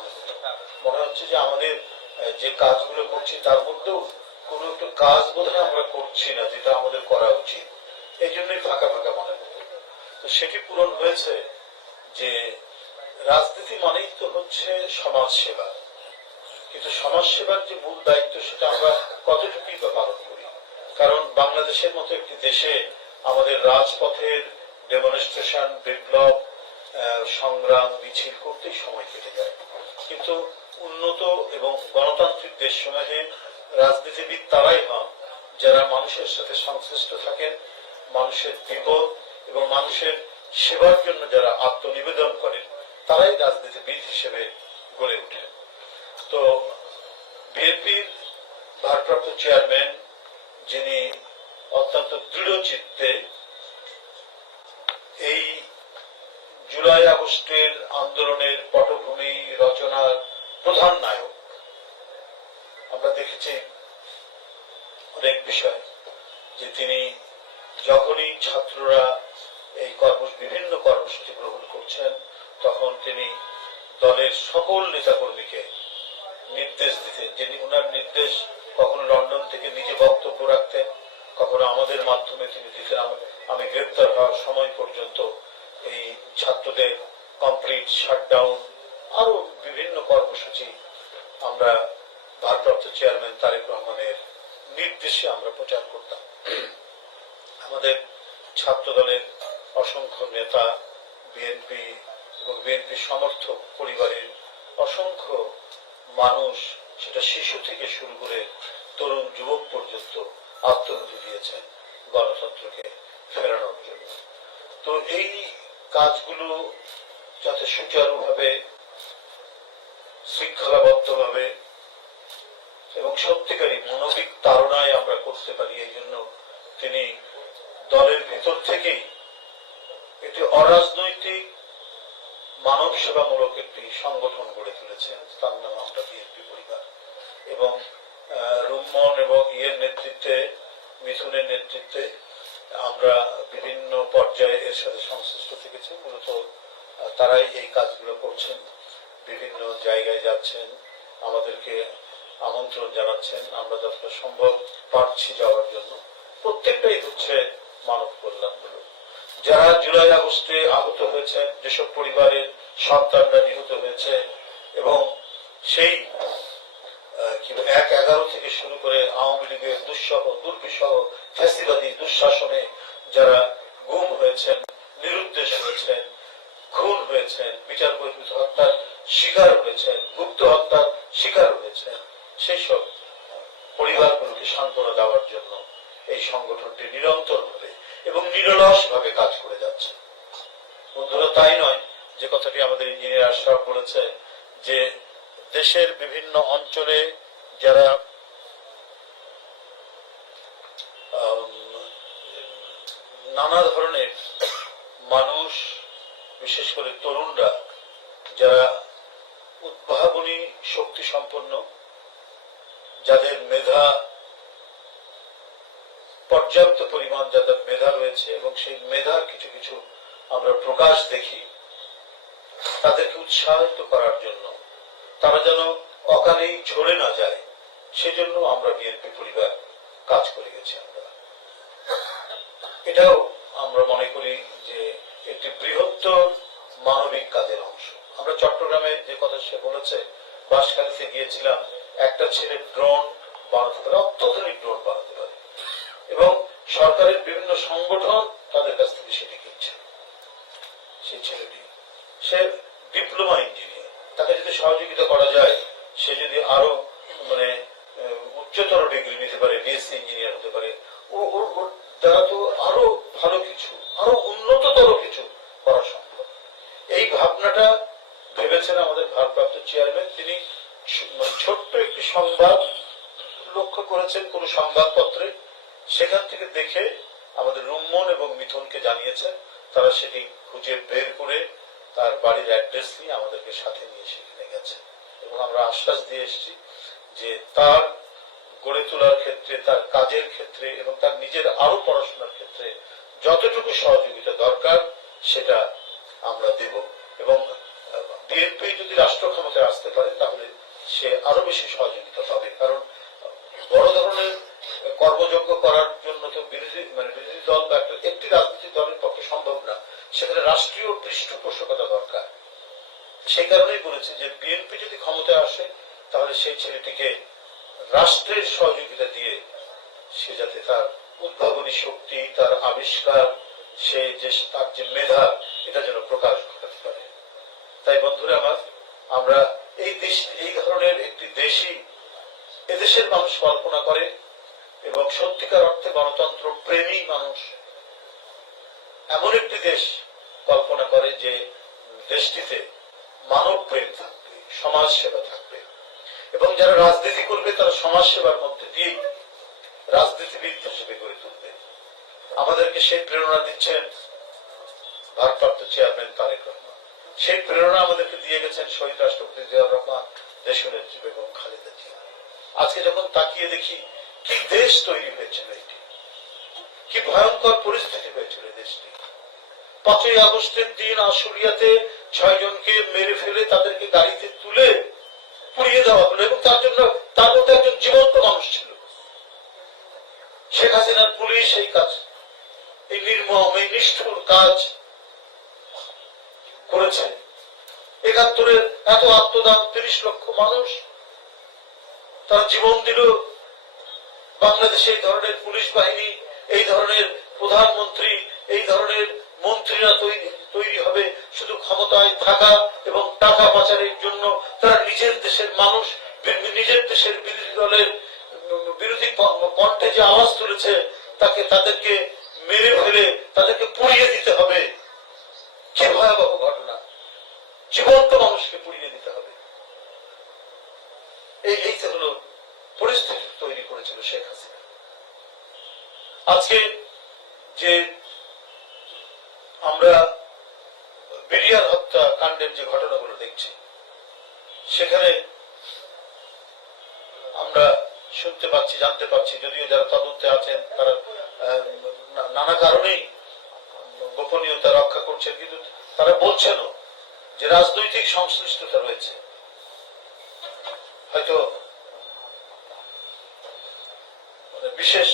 মনে হচ্ছে যে আমাদের যে কাজগুলো করছি তার মধ্যেও কোনো একটু কাজ বোধহয় আমরা করছি না যেটা আমাদের করা উচিত, এই জন্যই ফাঁকা ফাঁকা মনে হতো। তো সেটি পূরণ হয়েছে যে রাজনীতি মানেই তো হচ্ছে সমাজ সেবা, কিন্তু সমাজ সেবার যে মূল দায়িত্ব সেটা আমরা কতটুকুই বা পালন করি। কারণ বাংলাদেশের মতো একটি দেশে আমাদের রাজপথের ডেমনস্ট্রেশন, বিপ্লব, সংগ্রাম, মিছিল করতেই সময় কেটে যায়। কিন্তু উন্নত এবং গণতান্ত্রিক দেশসমূহে রাজনীতিবিদ তারাই হন যারা মানুষের সাথে সংশ্লিষ্ট থাকেন, মানুষের বিপদ এবং মানুষের সেবার জন্য যারা আত্মনিবেদন করেন, তারাই রাজনীতিবিদ হিসেবে গড়ে ওঠেন। তো বিএনপির ভারপ্রাপ্ত চেয়ারম্যান, যিনি অত্যন্ত দৃঢ় চিত্তে এই জুলাই আগস্টের আন্দোলনের পটভূমি রচনার প্রধান নায়ক, আমরা দেখেছি অনেক বিষয় যে তিনি যখনই ছাত্ররা এই বিভিন্ন কর্মসূচি গ্রহণ করছেন তখন তিনি দলের সকল নেতাকর্মীকে নির্দেশ দিতেন, যিনি ওনার নির্দেশ কখনো লন্ডন থেকে নিজে বক্তব্য রাখতেন, কখনো আমাদের মাধ্যমে তিনি দিতেন। আমি গ্রেপ্তার হওয়ার সময় পর্যন্ত এই ছাত্রদের কমপ্লিট শাটডাউন, আরো বিভিন্ন কর্মসূচি আমরা ভারপ্রাপ্ত চেয়ারম্যান তারেক রহমানের নির্দেশে আমরা প্রচার করতাম। আমাদের ছাত্র দলের অসংখ্য নেতা, বিএনপি এবং বিএনপি সমর্থক পরিবারের অসংখ্য মানুষ, সেটা শিশু থেকে শুরু করে তরুণ যুবক পর্যন্ত আত্মহতি দিয়েছেন গণতন্ত্রকে ফেরানোর জন্য। তো এই কাজগুলো যাতে সুচারুভাবে, শৃঙ্খলাবদ্ধভাবে এবং সত্যিকারী মানবিক তাড়নায় আমরা করতে পারি, এই জন্য তিনি দলের ভিতর থেকেই একটি অরাজনৈতিক মানব সেবামূলক একটি সংগঠন গড়ে তুলেছেন, তার নাম আমরা বিএনপি পরিবার। এবং রুম্মন এবং নেতৃত্বে, মিথুনের নেতৃত্বে আমরা বিভিন্ন পর্যায়ে এর সাথে সংশ্লিষ্ট থেকেছি। মূলত তারাই এই কাজগুলো করছেন, বিভিন্ন জায়গায় যাচ্ছেন, আমাদেরকে আমন্ত্রণ জানাচ্ছেন, আমরা যতটা সম্ভব পারছি যাওয়ার জন্য। প্রত্যেকটাই হচ্ছে মানব কল্যাণমূলক। যারা জুলাই আগস্টে আহত হয়েছে, যেসব পরিবারের সন্তানরা নিহত হয়েছে, এবং সেই ১/১১ থেকে শুরু করে আওয়ামী লীগের দুর্বিষহ ফ্যাসিবাদী দুঃশাসনে যারা গুম হয়েছেন, নিরুদ্দেশ হয়েছেন, খুন হয়েছেন, বিচার বহির্ভূত হত্যার শিকার হয়েছেন, গুপ্ত হত্যার শিকার হয়েছেন, সেই সব পরিবারগুলোকে সান্ত্বনা দেওয়ার জন্য এই সংগঠনটি নিরন্তরভাবে এবং নিরলস ভাবে কাজ করে যাচ্ছে। বন্ধুরা, তাই নয় যে কথাটি আমাদের ইঞ্জিনিয়ার আশরাফ বলেছে যে দেশের বিভিন্ন অঞ্চলে যারা নানা ধরনের মানুষ, বিশেষ করে তরুণরা, যারা উদ্ভাবনী শক্তি সম্পন্ন, যাদের মেধা পর্যাপ্ত পরিমাণ, যাদের মেধা রয়েছে এবং সেই মেধার কিছু কিছু আমরা প্রকাশ দেখি, তাদেরকে উৎসাহিত করার জন্য, তারা যেন অকালেই ঝরে না যায়, সেজন্য আমরা বিএনপি পরিবার কাজ করে গেছি। এটাও আমরা মনে করি যে একটি বৃহত্তর মানবিক কাজের অংশ। আমরা চট্টগ্রামে যে কথা সে বলেছে, বাঁশখালীতে গিয়েছিলাম, একটা ছেলে ড্রোন বানাতে পারে, অত্যাধুনিক ড্রোন বানাতে পারে, এবং সরকারের বিভিন্ন সংগঠন তাদের কাছ থেকে সেটি কিনছে। সেই ছেলেটি, সে ডিপ্লোমা ইঞ্জিনিয়ার, তাকে যদি সহযোগিতা করা যায়, সে যদি আরো উচ্চতর ডিগ্রি নিতে পারে, বিএসসি ইঞ্জিনিয়ার হতে পারে, দ্বারা তো আরো ভালো কিছু, আরো উন্নততর কিছু করা সম্ভব। এই ভাবনাটা ভেবেছেন আমাদের ভারপ্রাপ্ত চেয়ারম্যান। তিনি ছোট্ট একটি সংবাদ লক্ষ্য করেছেন কোন সংবাদপত্রে, সেখান থেকে দেখে আমাদের রুম্মন এবং মিথুনকে জানিয়েছেন। তারা সেটি খুঁজে বের করে তার বাড়ির অ্যাড্রেস নিয়ে আমাদেরকে সাথে নিয়ে সেখানে গেছে, এবং আমরা আশ্বাস দিয়ে এসেছি যে তার গড়ে তোলার ক্ষেত্রে, তার কাজের ক্ষেত্রে এবং তার নিজের আরো পড়াশোনার ক্ষেত্রে যতটুকু সহযোগিতা দরকার সেটা আমরা দেব। এবং বিএনপি যদি রাষ্ট্র ক্ষমতায় আসতে পারে তাহলে সে আরো বেশি সহযোগিতা পাবে, কারণ বড় ধরনের কর্মযজ্ঞ করার জন্য তো বিরোধী দল বা একটি রাজনৈতিক দলের পক্ষে সম্ভব না, সেখানে রাষ্ট্রীয় পৃষ্ঠপোষকতা দরকার। সেই কারণেই বলেছি যে বিএনপি যদি ক্ষমতায় আসে তাহলে সেই ছেলেটিকে রাষ্ট্রের সহযোগিতা দিয়ে সে যাতে তার উদ্ভাবনী শক্তি, তার আবিষ্কার, সে যে তার যে মেধা, এটা যেন প্রকাশ ঘটাতে পারে। তাই বন্ধুরা আমার, আমরা এই ধরনের একটি দেশই এদেশের মানুষ কল্পনা করে এবং সত্যিকার অর্থে গণতন্ত্র প্রেমী মানুষ এমন একটি দেশ কল্পনা করে যে দেশটিতে মানব প্রেম থাকবে, সমাজ সেবা থাকবে, এবং যারা রাজনীতি করবে তারা সমাজ সেবার মধ্যে দিয়েই রাজনীতিবিদ হিসেবে গড়ে তুলবে। আমাদেরকে সেই প্রেরণা দিচ্ছেন ভারপ্রাপ্ত চেয়ারম্যান তারেক রহমান, সেই প্রেরণা আমাদেরকে দিয়ে গেছেন শহীদ রাষ্ট্রপতি জিয়াউর রহমান, দেশনেত্রী বেগম খালেদা জিয়া। আজকে যখন তাকিয়ে দেখি কি দেশ তৈরি হয়েছিল, এটি কি ভয়ঙ্কর পরিস্থিতি হয়েছিল দেশটি। 5ই আগস্টের দিন আশুলিয়াতে 6 জনকে মেরে ফেলে তাদেরকে গাড়িতে তুলে পুড়িয়ে দেওয়া হলো, এবং তার মধ্যে একজন জীবন্ত মানুষ ছিল। শেখ হাসিনার পুলিশ এই কাজ, এই নির্মম, এই নিষ্ঠুর কাজ করেছে। 71-এর এত আত্মদান, 30 লক্ষ মানুষ তার জীবন দিল। বাংলাদেশে এই ধরনের পুলিশ বাহিনী, এই ধরনের প্রধানমন্ত্রী, এই ধরনের মন্ত্রীরা তৈরি হবে শুধু ক্ষমতায় থাকা এবং টাকা পাচারের জন্য। তারা নিজের দেশের মানুষ, নিজের দেশের বিরোধী দলের বিরোধী কণ্ঠে যে আওয়াজ তুলেছে তাদেরকে মেরে ফেলে তাদেরকে পুড়িয়ে দিতে হবে। কি ভয়াবহ ঘটনা, জীবন্ত মানুষকে পুড়িয়ে দিতে হবে। এই হলো পরিস্থিতি তৈরি করেছিল শেখ হাসিনা। আজকে যে আমরা বিডিআর হত্যা কাণ্ডের যে ঘটনাগুলো দেখছি, সেখানে আমরা শুনতে পাচ্ছি, জানতে পাচ্ছি, যদিও যারা তদন্তে আছেন তারা নানা কারণেই গোপনীয়তা রক্ষা করছেন, কিন্তু তারা বলছেনও যে রাজনৈতিক সংশ্লিষ্টতা রয়েছে। হয়তো বিশেষ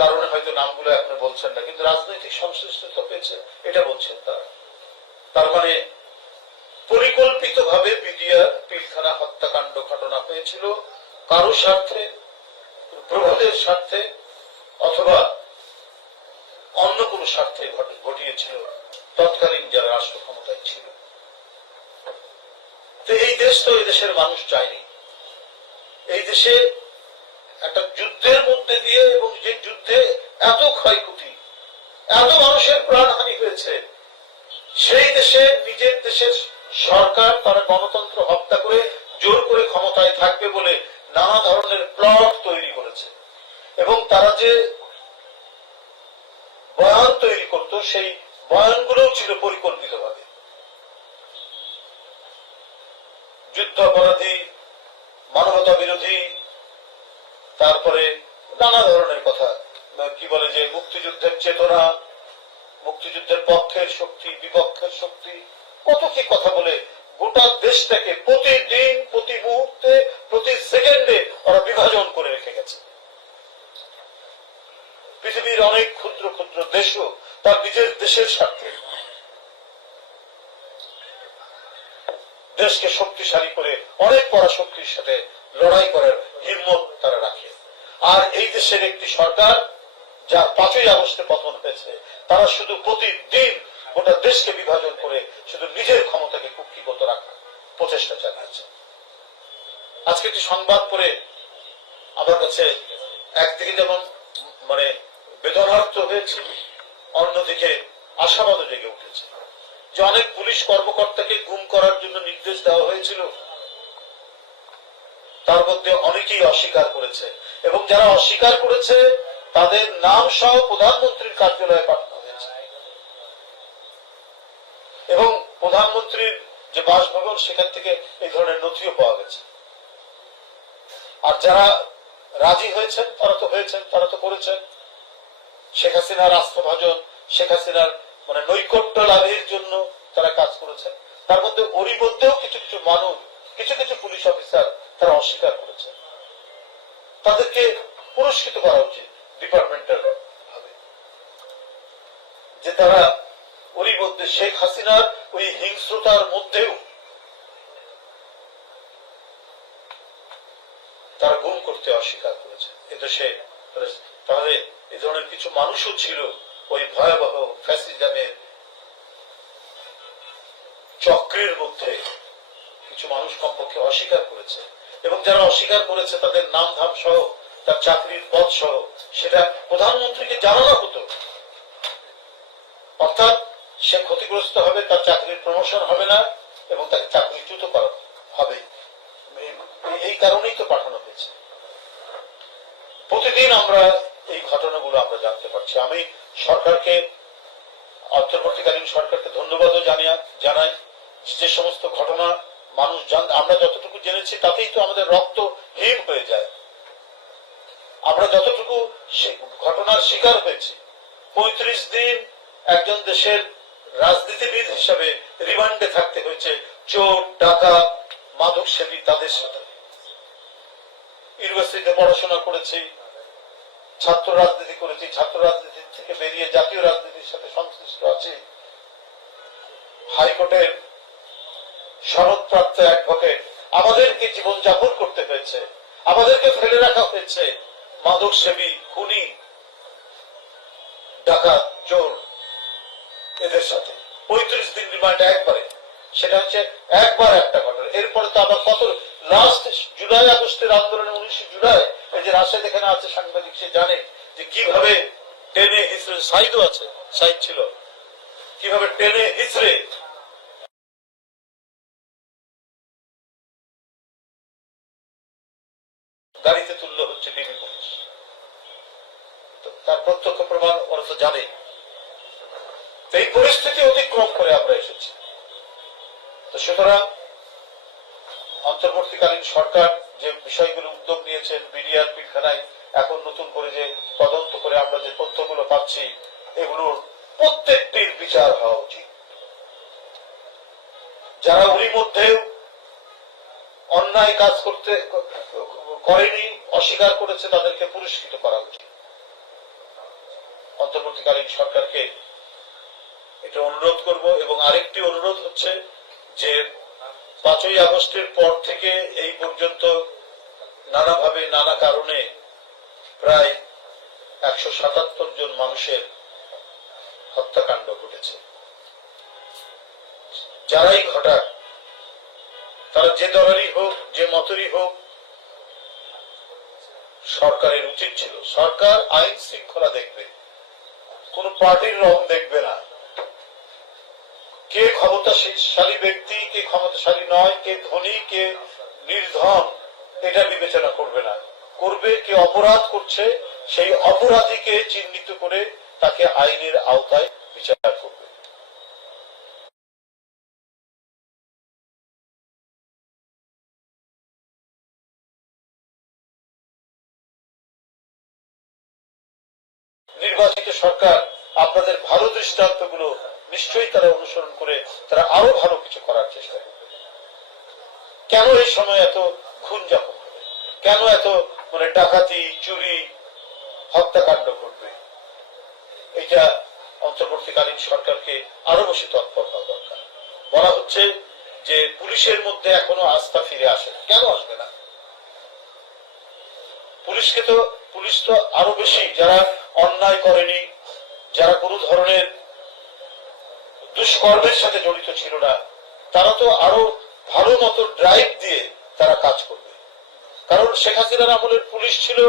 কারণে হয়তো নামগুলো এখন বলছেন না, কিন্তু রাজনৈতিক সংশ্লিষ্টতা পেয়েছে এটা বলছেন তারা। তার মানে পরিকল্পিতভাবে বিডিআর পিলখানা হত্যাকাণ্ড ঘটনা হয়েছিল কারো স্বার্থে, প্রভাবের স্বার্থে, অথবা অন্য কোনো স্বার্থে ঘটিয়েছিল তৎকালীন যারা রাষ্ট্র ক্ষমতায় ছিল। তো এই দেশ তো এই দেশের মানুষ চায়নি। এই দেশে একটা যুদ্ধের মধ্যে দিয়ে, এবং যে যুদ্ধে এত ক্ষয়ক্ষতি, এত মানুষের প্রাণহানি হয়েছে, সেই দেশে নিজের দেশের সরকার তারা গণতন্ত্র হত্যা করে জোর করে ক্ষমতায় থাকবে বলে নানা ধরনের প্লট তৈরি করেছে। এবং তারা যে বয়ান তৈরি করত, সেই বয়ানগুলো ছিল পরিকল্পিতভাবে। যুদ্ধ অপরাধী, মানবতা বিরোধী, তারপরে নানা ধরনের কথা, কি বলে যে মুক্তিযুদ্ধের চেতনা, মুক্তিযুদ্ধের পক্ষের শক্তি, বিপক্ষের শক্তি, কত কি কথা বলে গোটা দেশটাকে প্রতিদিন, প্রতি মুহূর্তে, প্রতি সেকেন্ডে ওরা বিভাজন করে রেখে গেছে। পৃথিবীর অনেক ক্ষুদ্র ক্ষুদ্র দেশও তার নিজের দেশের স্বার্থে দেশকে শক্তিশালী করে অনেক পরাশক্তির সাথে লড়াই করার হিম্মত তারা রাখে। আর এই দেশের একটি সরকার, যার 5ই আগস্টে পতন হয়েছে, তারা শুধু প্রতিদিন গোটা দেশকে বিভাজন করে শুধু নিজের ক্ষমতাকে কুক্ষিগত রাখার প্রচেষ্টা চালাচ্ছে। আজকে একটি সংবাদ পড়ে আমার কাছে একদিকে যেমন বেদনার্থ হয়েছে, অন্যদিকে আশাবাদও জেগে উঠেছে যে অনেক পুলিশ কর্মকর্তাকে গুম করার জন্য নির্দেশ দেওয়া হয়েছিল, তার মধ্যে অনেকেই অস্বীকার করেছে, এবং যারা অস্বীকার করেছে তাদের নাম সহ প্রধানমন্ত্রীর কার্যালয়ে পাঠানো হয়েছে, এবং প্রধানমন্ত্রীর যে বাসভবন সেখান থেকে এই ধরনের নথিও পাওয়া গেছে। আর যারা রাজি হয়েছেন তারা তো করেছেন। শেখ হাসিনার আস্থাভাজন, শেখ হাসিনার নৈকট্য লাভের জন্য তারা কাজ করেছেন। তার মধ্যে ওরই মধ্যেও কিছু কিছু মানুষ, কিছু কিছু পুলিশ অফিসার তারা অস্বীকার করেছে। তাদেরকে পুরস্কৃত করা উচিত ডিপার্টমেন্টাল ভাবে, যে তারা ওরই মধ্যে শেখ হাসিনার ওই হিংস্রতার মধ্যেও তারা গুম করতে অস্বীকার করেছে এদেশে। তাহলে এ ধরনের কিছু মানুষও ছিল ওই ভয়াবহ ফ্যাসিজমের চক্রের মধ্যে, কিছু মানুষ কমপক্ষে অস্বীকার করেছে, এবং যারা অস্বীকার করেছে তাদের নাম ধাম সহ, তার চাকরির পদ সহ সেটা প্রধানমন্ত্রীকে জানানো হতো। অর্থাৎ সে ক্ষতিগ্রস্ত হবে, তার চাকরির প্রমোশন হবে না এবং তাকে চাকরিচ্যুত করা হবে। এই কারণেই তো পাঠানো হয়েছে। প্রতিদিন আমরা এই ঘটনাগুলো আমরা জানতে পারছি। আমি সরকারকে, অন্তর্বর্তীকালীন সরকারকে ধন্যবাদও জানাই, যে সমস্ত ঘটনা মানুষ আমরা যতটুকু জেনেছি তাতেই তো আমাদের রক্ত হিম হয়ে যায়। আমরা যতটুকু ঘটনার শিকার হয়েছি, 35 দিন একজন দেশের রাজনীতিবিদ হিসাবে রিমান্ডে থাকতে হয়েছে চোর, ডাকাত, মাদক সেবী তাদের সাথে। ইউনিভার্সিটিতে পড়াশোনা করেছি, ছাত্র রাজনীতি করেছি, ছাত্র রাজনীতি থেকে বেরিয়ে জাতীয় রাজনীতির সাথে সংশ্লিষ্ট আছি। হাইকোর্টের শরৎপ্রাপ্ত অ্যাডভোকেট, আমাদেরকে জীবনযাপন করতে হয়েছে, আমাদেরকে ফেলে রাখা হয়েছে মাদক সেবী, খুনি, ডাকাত, চোর এদের সাথে। 35 দিন রিমান্ড একবারে, সেটা হচ্ছে একবার একটা ঘটনা। এরপরে তো আবার কত লাস্ট জুলাই আগস্টের আন্দোলনে 19 জুলাই, এই যে রাশেদ এখানে আছে সাংবাদিক, সে জানে যে কিভাবে টেনে হিসড়ে, সাইদও আছে, সাইদ ছিল, কিভাবে টেনে হিসড়ে গাড়িতে তুললো হচ্ছে ডিবি পুলিশ। তার প্রত্যক্ষ প্রমাণ ওরা তো জানে। এই পরিস্থিতি অতিক্রম করে আমরা এসেছি। তো সুতরাং অন্তর্বর্তীকালীন সরকার যে বিষয়গুলো উদ্যোগ নিয়েছেন, বিডিআর পিলখানায় এখন নতুন করে যে তদন্ত করে আমরা যে তথ্যগুলো পাচ্ছি, এগুলোর প্রত্যেকটির বিচার হওয়া উচিত। যারা ওরই মধ্যেও অন্যায় কাজ করেনি, অস্বীকার করেছে, তাদেরকে পুরস্কৃত করা উচিত। অন্তর্বর্তীকালীন সরকারকে এটা অনুরোধ করব। এবং আরেকটি অনুরোধ হচ্ছে যে 5ই আগস্টের পর থেকে এই পর্যন্ত নানাভাবে, নানা কারণে প্রায় 177 জন মানুষের হত্যাকাণ্ড ঘটেছে। যারাই ঘটাক, তারা যে দলেরই হোক, যে মতেরই হোক, সরকারের উচিত ছিল, সরকার আইন শৃঙ্খলা দেখবে, কোন পার্টির রং দেখবে না। কে ক্ষমতাশালী ব্যক্তি, কে ক্ষমতাশালী নয়, কে ধনী, কে নির্ধন, এটা বিবেচনা করবে না। করবে কে অপরাধ করছে, সেই অপরাধীকে চিহ্নিত করে তাকে আইনের আওতায় বিচার করবে। নির্বাচিত সরকার আপনাদের ভালো দৃষ্টান্তগুলো নিশ্চয়ই তারা অনুসরণ করে তারা আরো ভালো কিছু করার চেষ্টা করবে। কেন এই সময় এত খুন জখম হবে, কেন এত ডাকাতি, চুরি, হত্যাকাণ্ড ঘটবে, এটা অন্তর্বর্তীকালীন সরকারকে আরো বেশি তৎপর হওয়া দরকার। বলা হচ্ছে যে পুলিশের মধ্যে এখনো আস্থা ফিরে আসে, কেন আসবে না? পুলিশ তো আরো বেশি, যারা অন্যায় করেনি, যারা কোনো ধরনের দুষ্কর্মের সাথে জড়িত ছিল না, তারা তো আরো ভালো মতো ড্রাইভ দিয়ে তারা কাজ করবে। কারণ শেখ হাসিনার আমলের পুলিশ ছিল,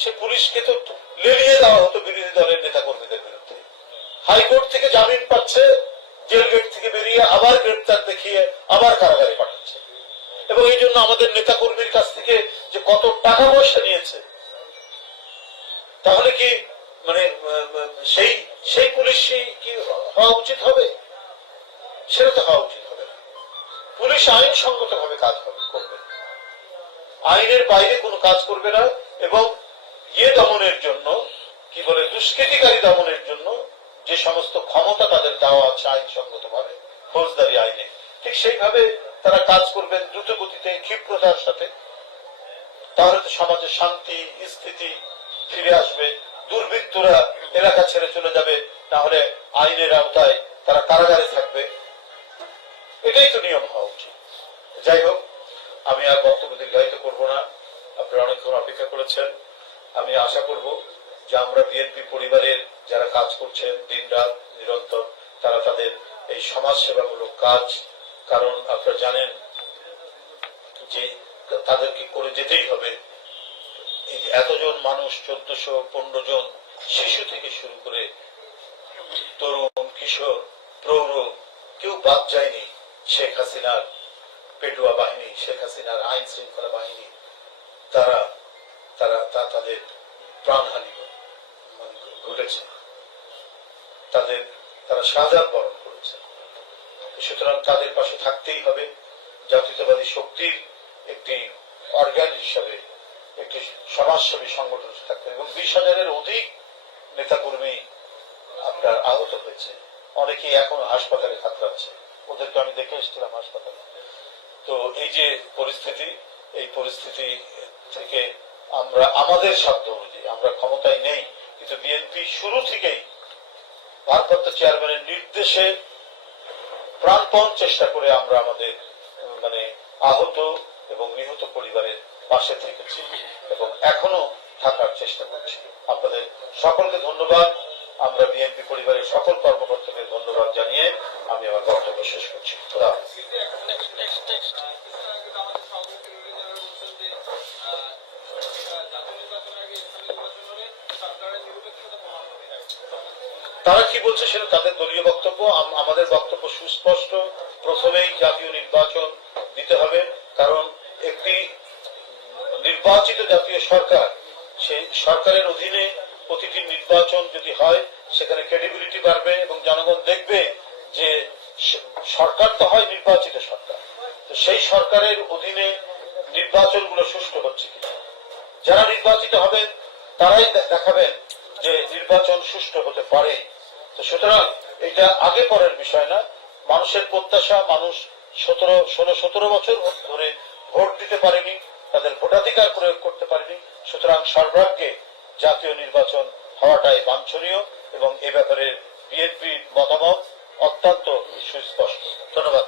সে পুলিশকে তো লেলিয়ে দেওয়া হতো বিরোধী দলের নেতা কর্মীদের বিরুদ্ধে। হাইকোর্ট থেকে জামিন পাচ্ছে, জেল গেট থেকে বেরিয়ে আবার গ্রেপ্তার দেখিয়ে আবার কারাগারে পাঠাচ্ছে। এবং এই জন্য আমাদের নেতা কর্মীর কাছ থেকে যে কত টাকা পয়সা নিয়েছে, তাহলে কি সেই পুলিশ কি হওয়া উচিত হবে? সেটা তো হওয়া উচিত হবে না। পুলিশ আইনসঙ্গত ভাবে কাজ করবে, আইনের বাইরে কোনো কাজ করবে না। এবং দমনের জন্য, দুষ্কৃতিকারী দমনের জন্য যে সমস্ত ক্ষমতা তাদের দেওয়া আছে আইনসঙ্গত ভাবে, ফৌজদারি আইনে, ঠিক সেইভাবে তারা কাজ করবেন দ্রুত গতিতে, ক্ষিপ্রতার সাথে। তাহলে তো সমাজে শান্তি স্থিতি ফিরে আসবে, দুর্বৃত্তরা এলাকা ছেড়ে চলে যাবে, না হলে আইনের আওতায় তারা কারাগারে থাকবে। এটাই তো নিয়ম হওয়া উচিত। যাই হোক, আমি আর বক্তব্য দীর্ঘায়িত করব না, আপনারা অনেকক্ষণ অপেক্ষা করেছেন। আমি আশা করব যে আমরা বিএনপি পরিবারের যারা কাজ করছেন দিন রাত নিরন্তর, তারা তাদের এই সমাজ সেবামূলক কাজ, কারণ আপনারা জানেন যে তাদেরকে করে যেতেই হবে। এই যে এতজন মানুষ, 1415 জন শিশু থেকে শুরু করে তরুণ, কিশোর, প্রৌঢ়, কেউ বাদ যায়নি। শেখ হাসিনার পেটুয়া বাহিনী, শেখ হাসিনার আইন শৃঙ্খলা বাহিনী, তারা তারা তাদের প্রাণহানি ঘটেছে, তারা শাহাদাত বরণ করেছে। সুতরাং তাদের পাশে থাকতেই হবে। জাতীয়তাবাদী শক্তির একটি অর্গান হিসাবে, একটি সমাজসেবী সংগঠন থাকতে হবে। এবং 20,000-এর অধিক নেতাকর্মী আপনার আহত হয়েছে, অনেকেই এখনো হাসপাতালে কাতরাচ্ছে, ওদেরকে আমি দেখে এসেছিলাম হাসপাতালে। তো এই যে পরিস্থিতি, এই পরিস্থিতি থেকে আমরা আমাদের সাধ্য অনুযায়ী, আমরা ক্ষমতায় নেই, কিন্তু বিএনপি শুরু থেকেই ভারপ্রাপ্ত চেয়ারম্যানের নির্দেশে প্রাণপণ চেষ্টা করে আমরা আমাদের আহত এবং নিহত পরিবারের পাশে থেকেছি এবং এখনো থাকার চেষ্টা করছি। আপনাদের সকলকে ধন্যবাদ। আমরা বিএনপি পরিবারের সকল কর্মকর্তাকে ধন্যবাদ জানিয়ে আমি আমার বক্তব্য শেষ করছি। খোদা হাফেজ। তারা কি বলছে সেটা তাদের দলীয় বক্তব্য। আমাদের বক্তব্য সুস্পষ্ট, প্রথমেই জাতীয় নির্বাচন দিতে হবে, কারণ একটি নির্বাচিত জাতীয় সরকার, সেই সরকারের অধীনে প্রতিটি নির্বাচন যদি হয় সেখানে ক্রেডিবিলিটি বাড়বে এবং জনগণ দেখবে যে সরকার তো হয় নির্বাচিত সরকার, তো সেই সরকারের অধীনে নির্বাচনগুলো সুষ্ঠু হচ্ছে কিনা। যারা নির্বাচিত হবেন তারাই দেখাবেন যে নির্বাচন সুষ্ঠু হতে পারে। তো সুতরাং এটা আগে পরের বিষয় না। মানুষের প্রত্যাশা, মানুষ 16-17 বছর ধরে ভোট দিতে পারেনি, তাদের ভোটাধিকার প্রয়োগ করতে পারেনি। সুতরাং সর্বাগ্রে জাতীয় নির্বাচন হওয়াটাই বাঞ্ছনীয় এবং এ ব্যাপারে বিএনপির মতামত অত্যন্ত সুস্পষ্ট। ধন্যবাদ।